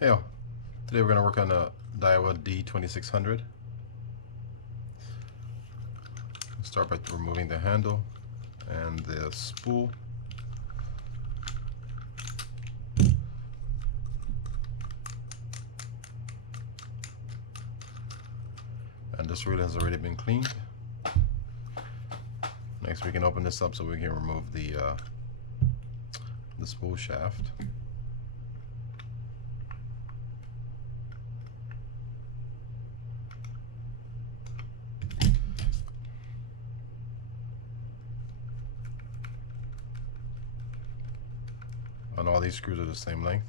Hey, today we're going to work on a Daiwa D2600. Start by removing the handle and the spool. And this reel has already been cleaned. Next we can open this up so we can remove the spool shaft. And all these screws are the same length.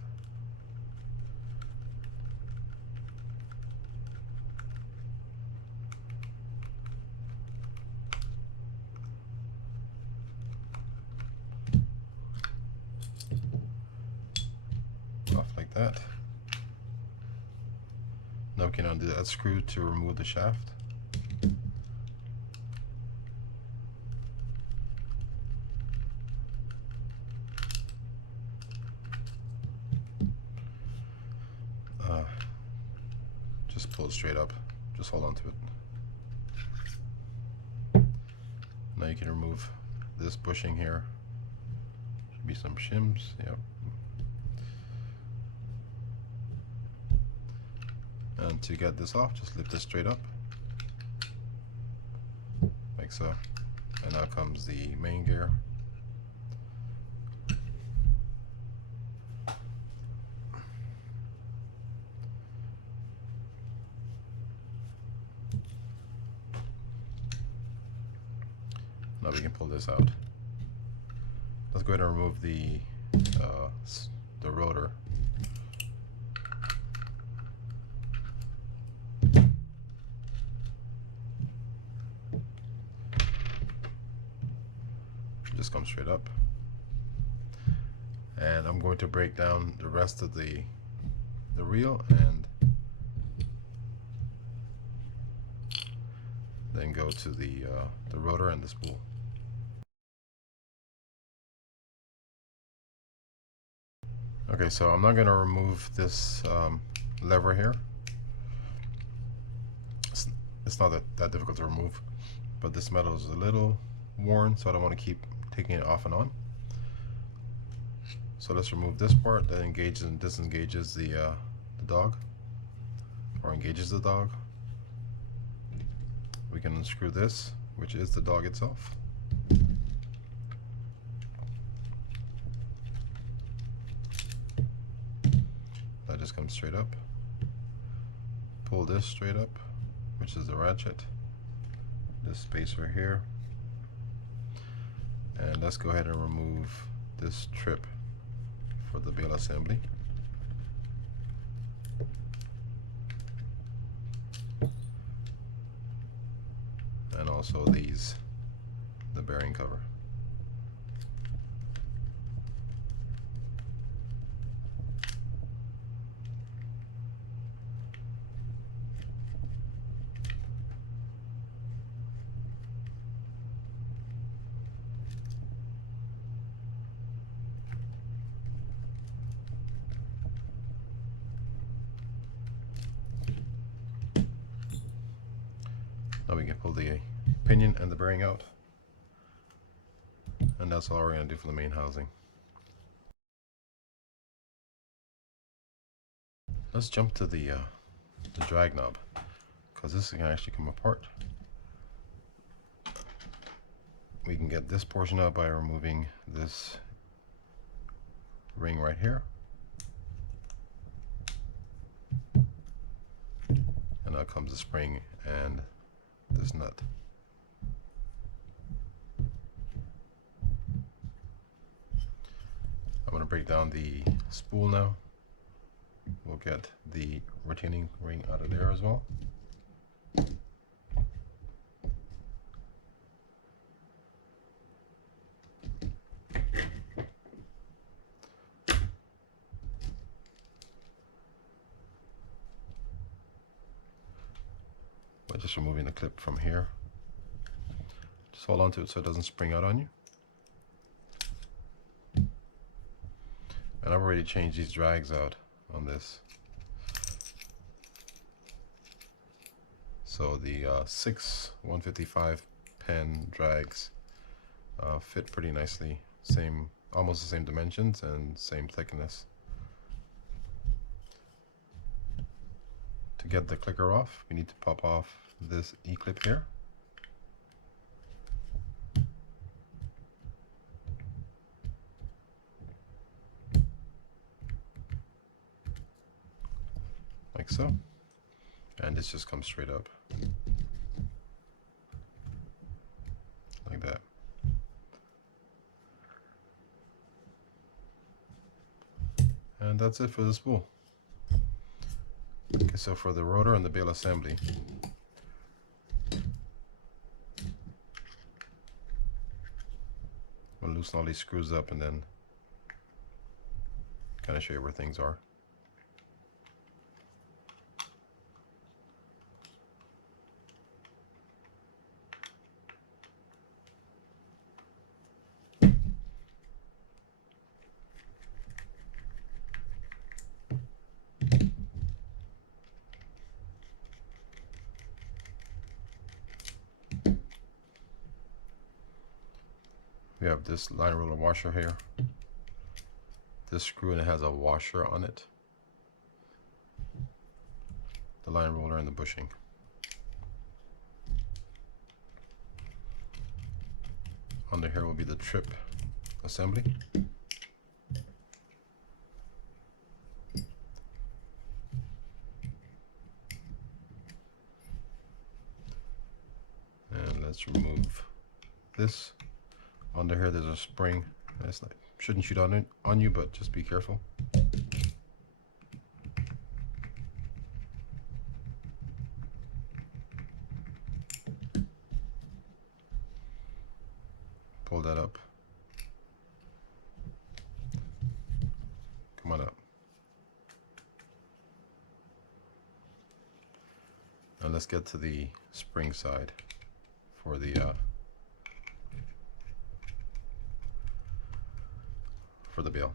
Off like that. Now we can undo that screw to remove the shaft. Just pull it straight up. Just hold on to it. Now you can remove this bushing here. Should be some shims. Yep. And to get this off, just lift this straight up, like so. And now comes the main gear. Now we can pull this out. Let's go ahead and remove the rotor. Just come straight up. And I'm going to break down the rest of the reel and then go to the rotor and the spool. Okay, so I'm not going to remove this lever here. It's not that difficult to remove, but this metal is a little worn, so I don't want to keep taking it off and on. So let's remove this part that engages and disengages the dog, or engages the dog. We can unscrew this, which is the dog itself. That just comes straight up. Pull this straight up, which is the ratchet. This spacer here. And let's go ahead and remove this trip for the bail assembly. And also the bearing cover. Now we can pull the pinion and the bearing out, and that's all we're going to do for the main housing. Let's jump to the drag knob, because this can actually come apart. We can get this portion out by removing this ring right here, and out comes the spring and this nut. I'm going to break down the spool now. We'll get the retaining ring out of there as well. By just removing the clip from here. Just hold on to it so it doesn't spring out on you. And I've already changed these drags out on this. So the 6 155 pen drags fit pretty nicely. Almost the same dimensions and same thickness. To get the clicker off, we need to pop off this E-clip here. Like so. And this just comes straight up. Like that. And that's it for the spool. Okay, so for the rotor and the bail assembly, we'll loosen all these screws up and then kind of show you where things are. We have this line roller washer here. This screw, and it has a washer on it. The line roller and the bushing. Under here will be the trip assembly. And let's remove this. Under here there's a spring. It's not, shouldn't shoot on you, but just be careful. Pull that up. Come on up. Now let's get to the spring side for the bail.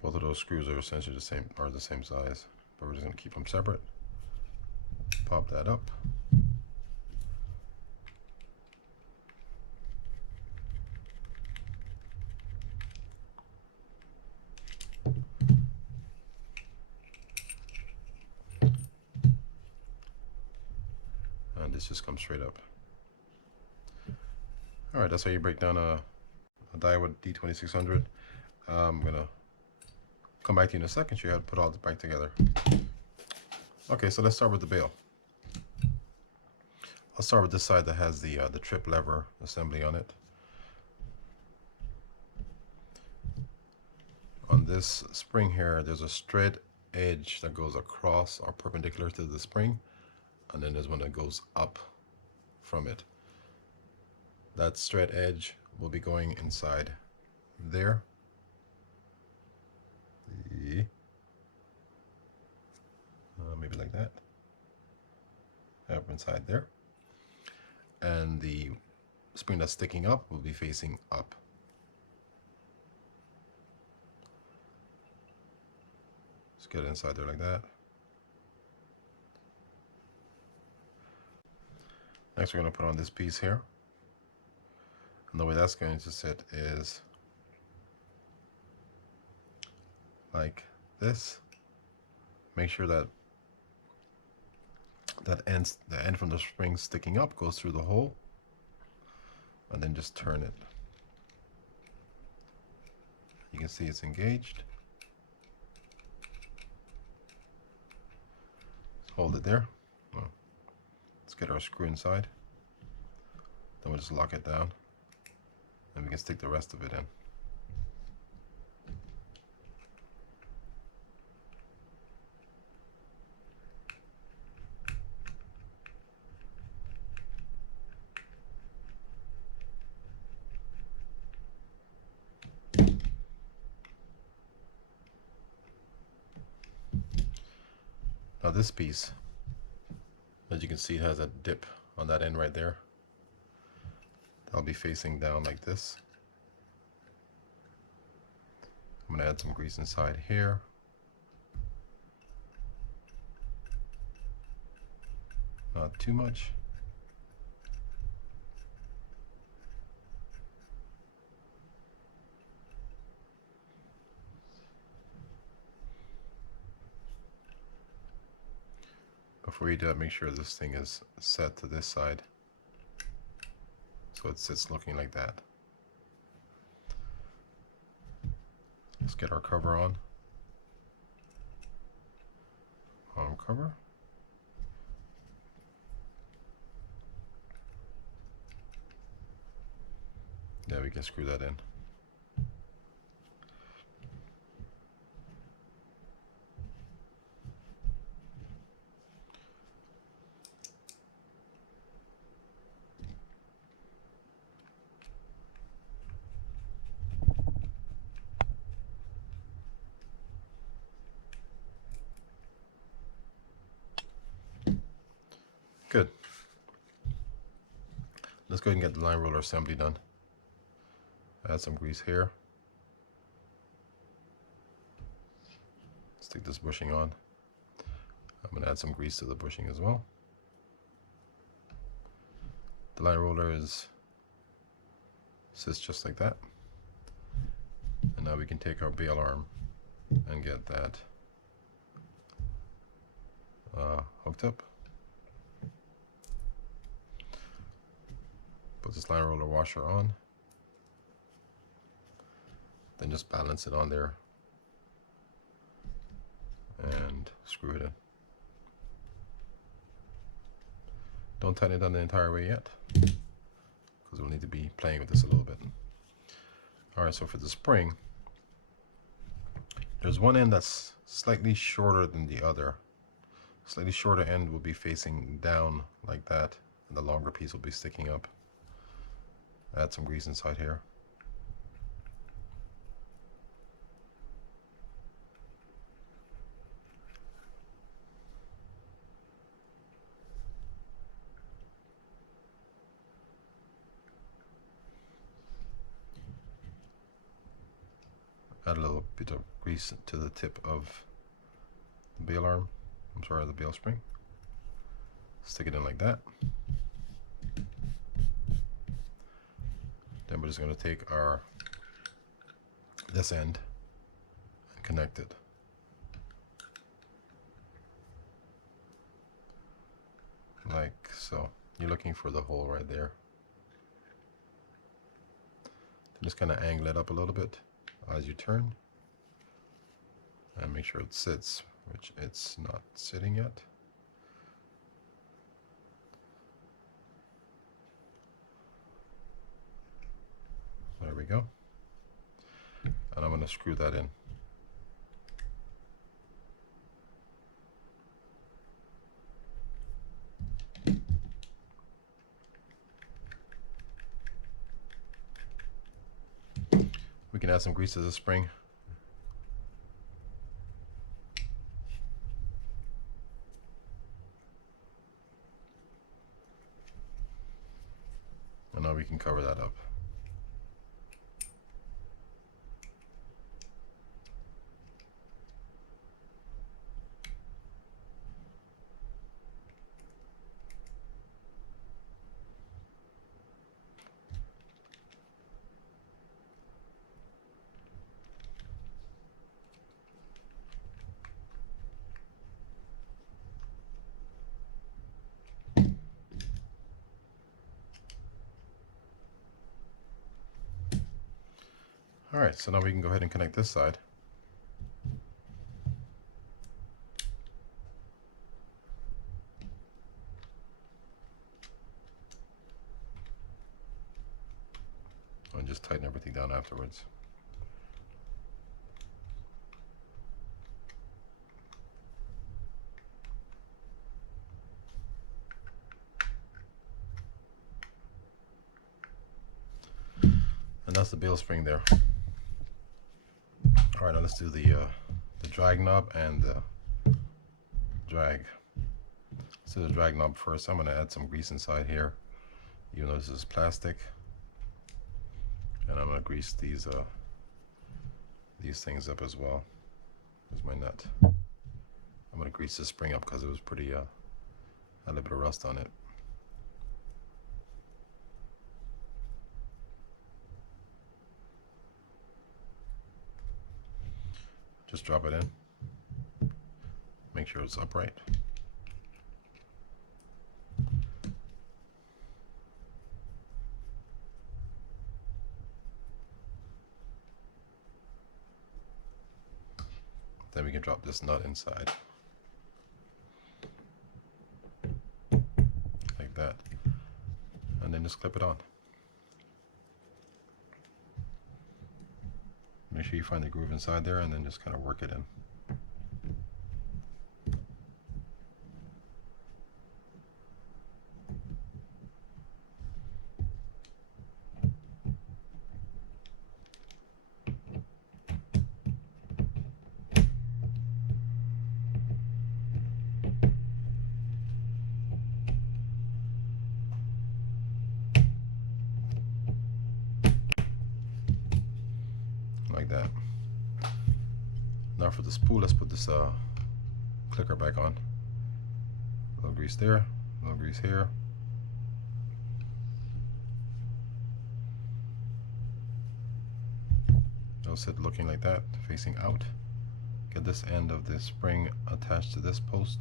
Both of those screws are essentially the same size, but we're just going to keep them separate. Pop that up. And this just comes straight up. Alright, that's how you break down a Daiwa D2600. I'm going to come back to you in a second, show you how to put all this back together. Okay, so let's start with the bail. I'll start with this side that has the trip lever assembly on it. On this spring here, there's a straight edge that goes across or perpendicular to the spring, and then there's one that goes up from it. That straight edge will be going inside there. Maybe like that. Up inside there. And the spring that's sticking up will be facing up. Just get it inside there like that. Next we're going to put on this piece here. And the way that's going to sit is like this. Make sure that the end from the spring sticking up goes through the hole, and then just turn it. You can see it's engaged. Just hold it there. Let's get our screw inside. Then we'll just lock it down. And we can stick the rest of it in. Now this piece, as you can see, it has a dip on that end right there. I'll be facing down like this. I'm going to add some grease inside here. not too much. Before you do that, make sure this thing is set to this side so it sits looking like that. Let's get our cover on. Arm cover. Yeah, we can screw that in. Good. Let's go ahead and get the line roller assembly done. Add some grease here. Stick this bushing on. I'm going to add some grease to the bushing as well. The line roller sits just like that. And now we can take our bail arm and get that hooked up. Put this line roller washer on. Then just balance it on there and screw it in. Don't tighten it down the entire way yet, because we'll need to be playing with this a little bit. Alright, so for the spring, there's one end that's slightly shorter than the other. Slightly shorter end will be facing down like that, and the longer piece will be sticking up. Add some grease inside here. Add a little bit of grease to the tip of the bail arm. I'm sorry, the bail spring. Stick it in like that. Then we're just going to take this end and connect it. Like so. You're looking for the hole right there. Then just kind of angle it up a little bit as you turn. And make sure it sits, which it's not sitting yet. There we go. And I'm going to screw that in. We can add some grease to the spring. And now we can cover that up. Alright, so now we can go ahead and connect this side. And just tighten everything down afterwards. And that's the bail spring there. Alright, now let's do the drag knob and the drag. Let's do the drag knob first. I'm going to add some grease inside here, even though this is plastic. And I'm going to grease these things up as well. Here's my nut. I'm going to grease the spring up because it was pretty a little bit of rust on it. Just drop it in. Make sure it's upright. Then we can drop this nut inside. Like that. And then just clip it on. Make sure you find the groove inside there and then just kind of work it in. Like that. Now for the spool, let's put this clicker back on. A little grease there, a little grease here. It'll sit looking like that, facing out. Get this end of the spring attached to this post.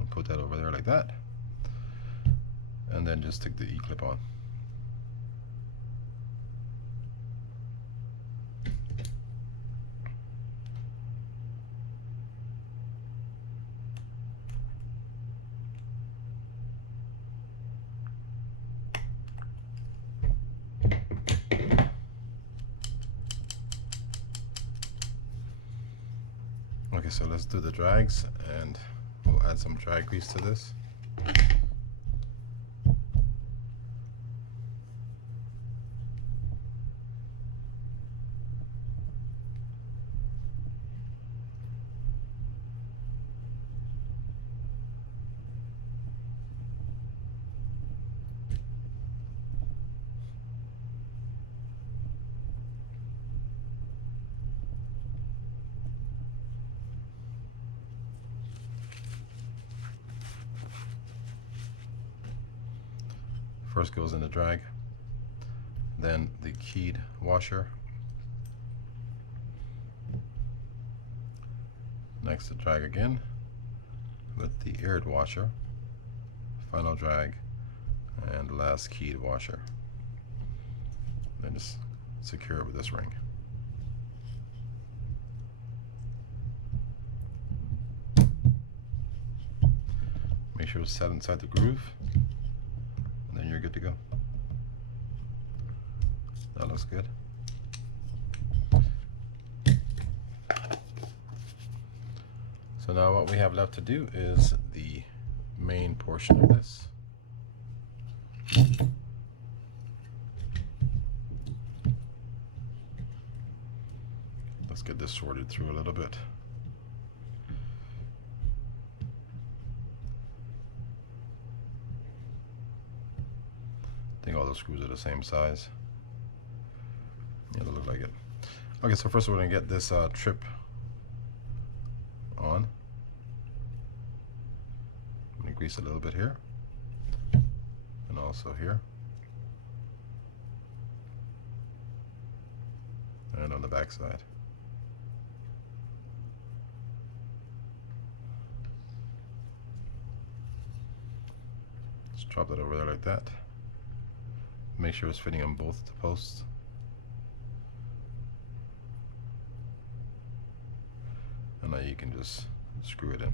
And put that over there like that. And then just stick the E-clip on. Okay, so let's do the drags, and we'll add some drag grease to this. First goes in the drag, then the keyed washer, next the drag again with the eared washer, final drag, and last keyed washer. Then just secure it with this ring. Make sure it's set inside the groove. Then you're good to go. That looks good. So now what we have left to do is the main portion of this. Let's get this sorted through a little bit. I think all the screws are the same size. Yeah, they look like it. Okay, so first we're going to get this trip on. I'm going to grease a little bit here, and also here, and on the back side. Just drop that over there like that. Make sure it's fitting on both the posts. And now you can just screw it in.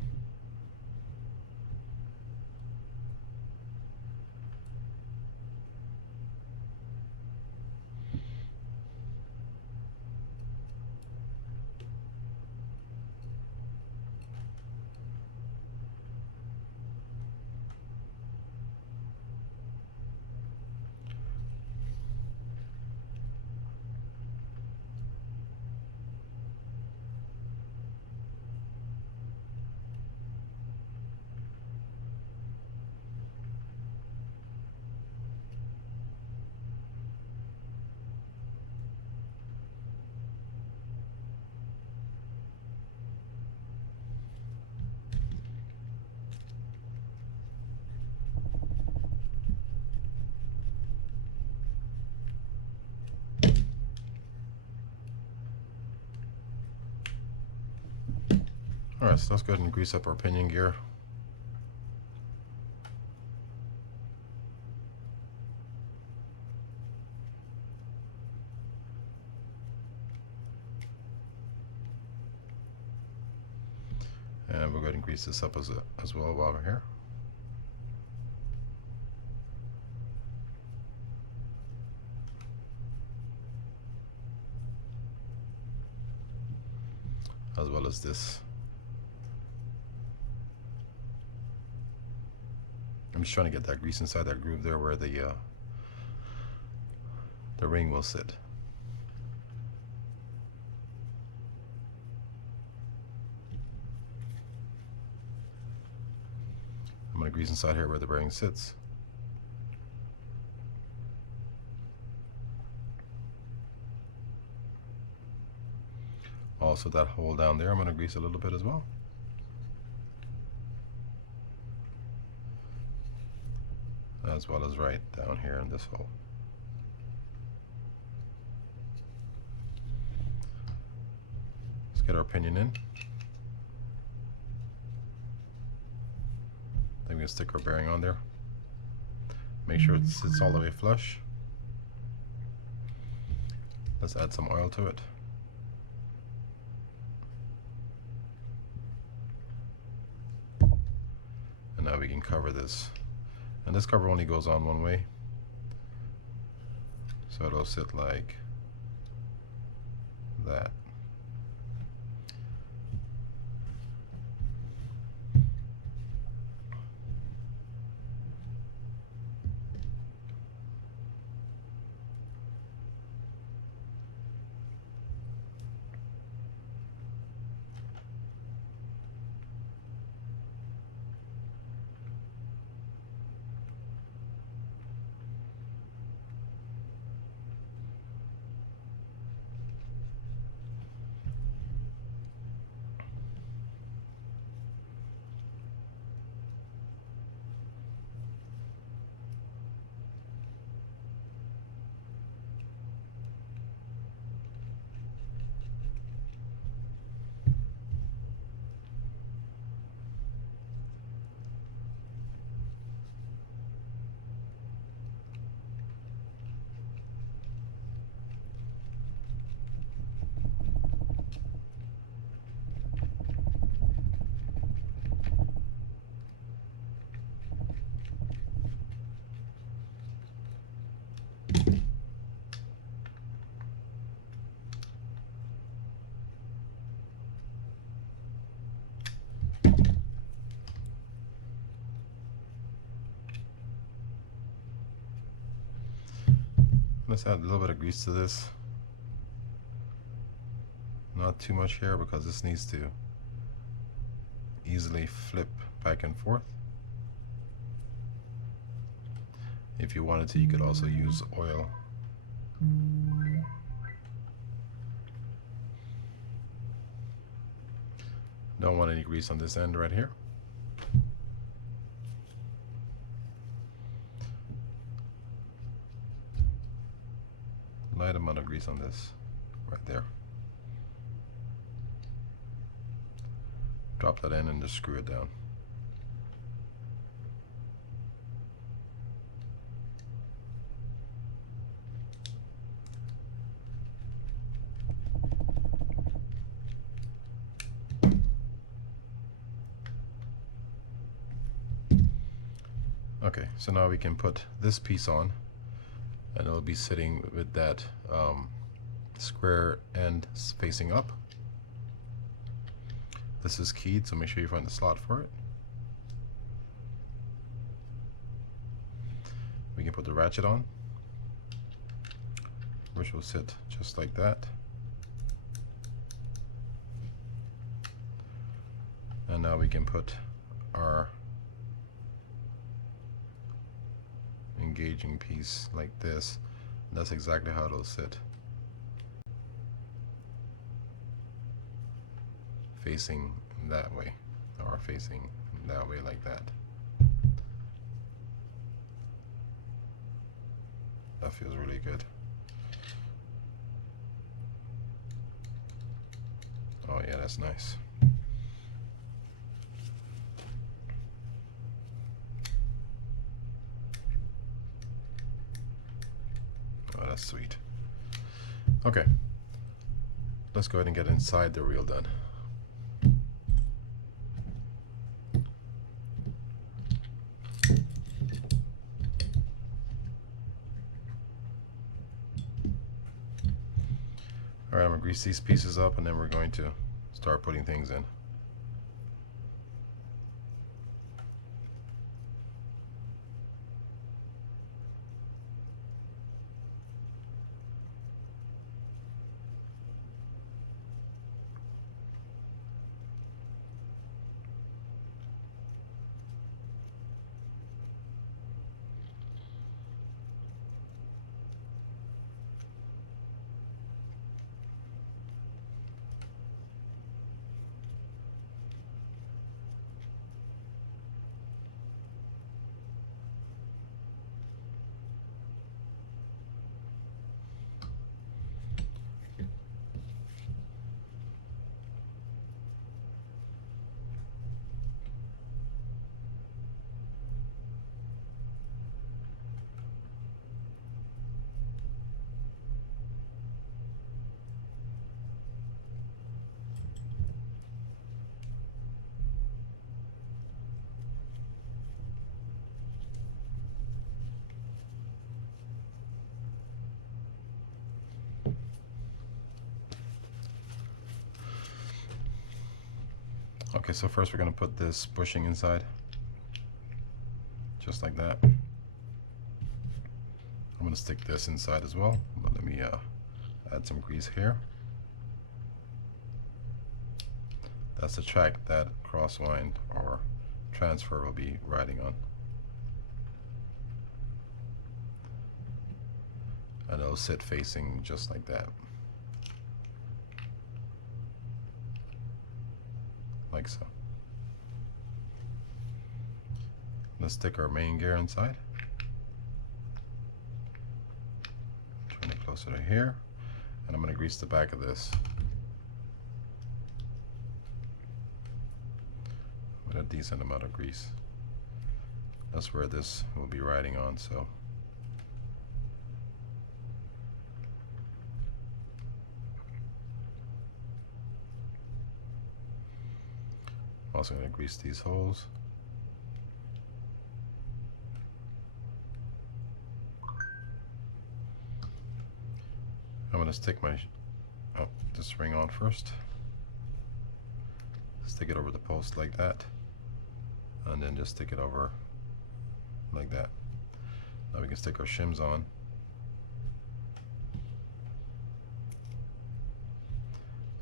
Alright, so let's go ahead and grease up our pinion gear. And we'll go ahead and grease this up as well while we're here. As well as this. I'm just trying to get that grease inside that groove there where the ring will sit. I'm going to grease inside here where the bearing sits. Also that hole down there I'm going to grease a little bit as well. As well as right down here in this hole. Let's get our pinion in. Then we're going to stick our bearing on there. Make sure it sits all the way flush. Let's add some oil to it. And now we can cover this. And this cover only goes on one way. So it'll sit like that. Let's add a little bit of grease to this. Not too much here because this needs to easily flip back and forth. If you wanted to, you could also use oil. Don't want any grease on this end right here. Light amount of grease on this right there. Drop that in and just screw it down. Okay, so now we can put this piece on, and it'll be sitting with that square end facing up. This is keyed, so make sure you find the slot for it. We can put the ratchet on, which will sit just like that. And now we can put our engaging piece like this. That's exactly how it'll sit. Facing that way, or facing that way like that. That feels really good. Oh yeah, that's nice. Oh, that's sweet. Okay, let's go ahead and get inside the reel then. Alright, I'm going to grease these pieces up and then we're going to start putting things in. Okay, so first we're going to put this bushing inside, just like that. I'm going to stick this inside as well, but let me add some grease here. That's the track that crosswind or transfer will be riding on. And it'll sit facing just like that. Like so. Let's stick our main gear inside. Turn it closer to here. And I'm going to grease the back of this with a decent amount of grease. That's where this will be riding on, so also going to grease these holes. I'm going to stick this ring on first. Stick it over the post like that, and then just stick it over like that. Now we can stick our shims on.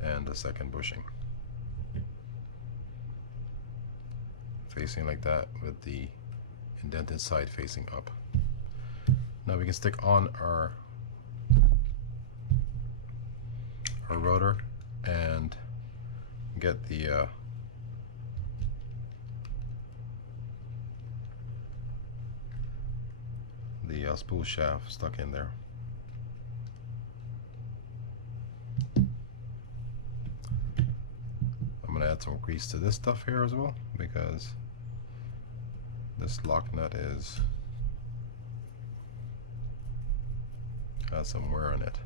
And the second bushing. Facing like that with the indented side facing up. Now we can stick on our rotor and get the spool shaft stuck in there. I'm going to add some grease to this stuff here as well, because this lock nut has some wear on it.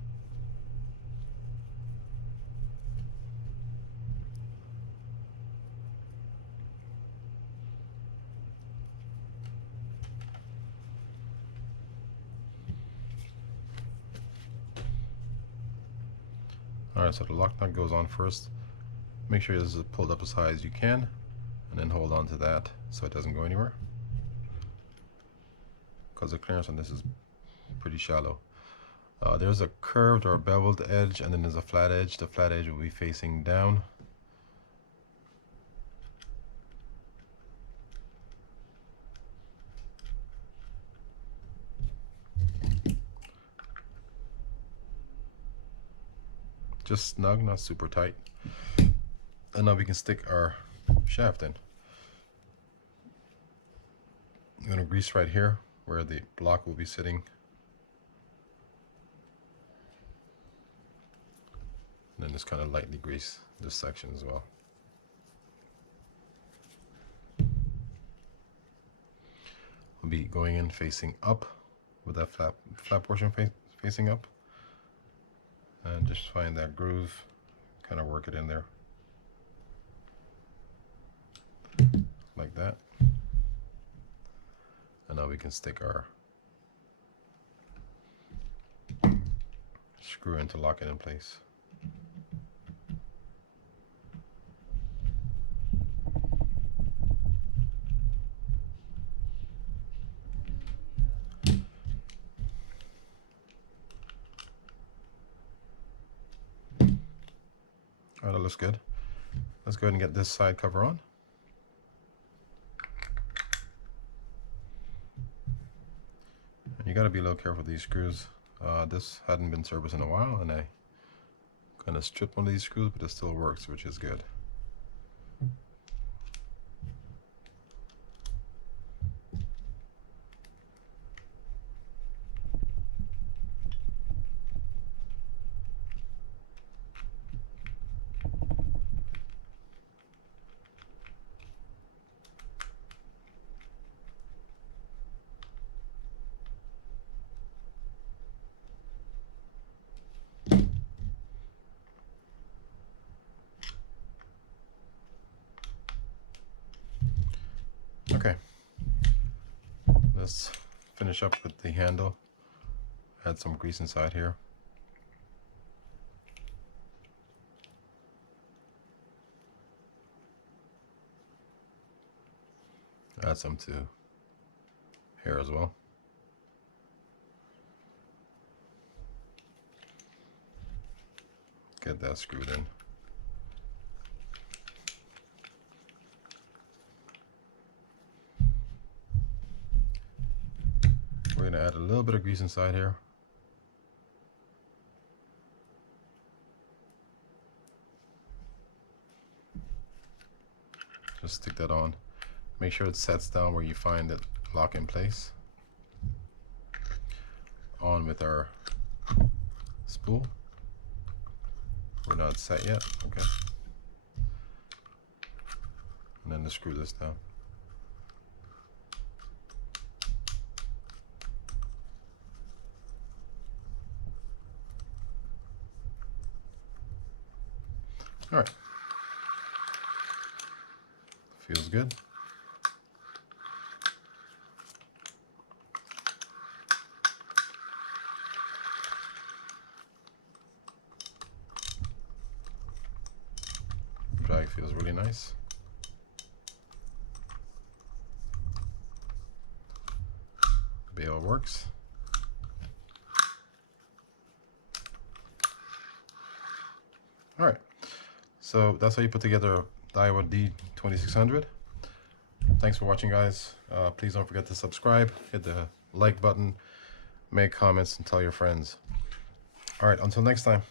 Alright, so the lock nut goes on first. Make sure this is pulled up as high as you can, and then hold on to that so it doesn't go anywhere, because the clearance on this is pretty shallow. There's a curved or beveled edge, and then there's a flat edge. The flat edge will be facing down. Just snug, not super tight. And now we can stick our shaft in. I'm going to grease right here where the block will be sitting. And then just kind of lightly grease this section as well. We'll be going in facing up with that flat portion facing up, and just find that groove, kind of work it in there like that. And now we can stick our screw in to lock it in place. Alright, that looks good. Let's go ahead and get this side cover on. And you got to be a little careful with these screws. This hadn't been serviced in a while, and I kind of stripped one of these screws, but it still works, which is good. Okay, let's finish up with the handle. Add some grease inside here. Add some to here as well. Get that screwed in. We're going to add a little bit of grease inside here. Just stick that on. Make sure it sets down where you find it lock in place. On with our spool. We're not set yet, okay. And then to screw this down. All right, feels good. Drag feels really nice. Bail works. All right. So that's how you put together a Daiwa D2600. Thanks for watching, guys. Please don't forget to subscribe, hit the like button, make comments, and tell your friends. All right, until next time.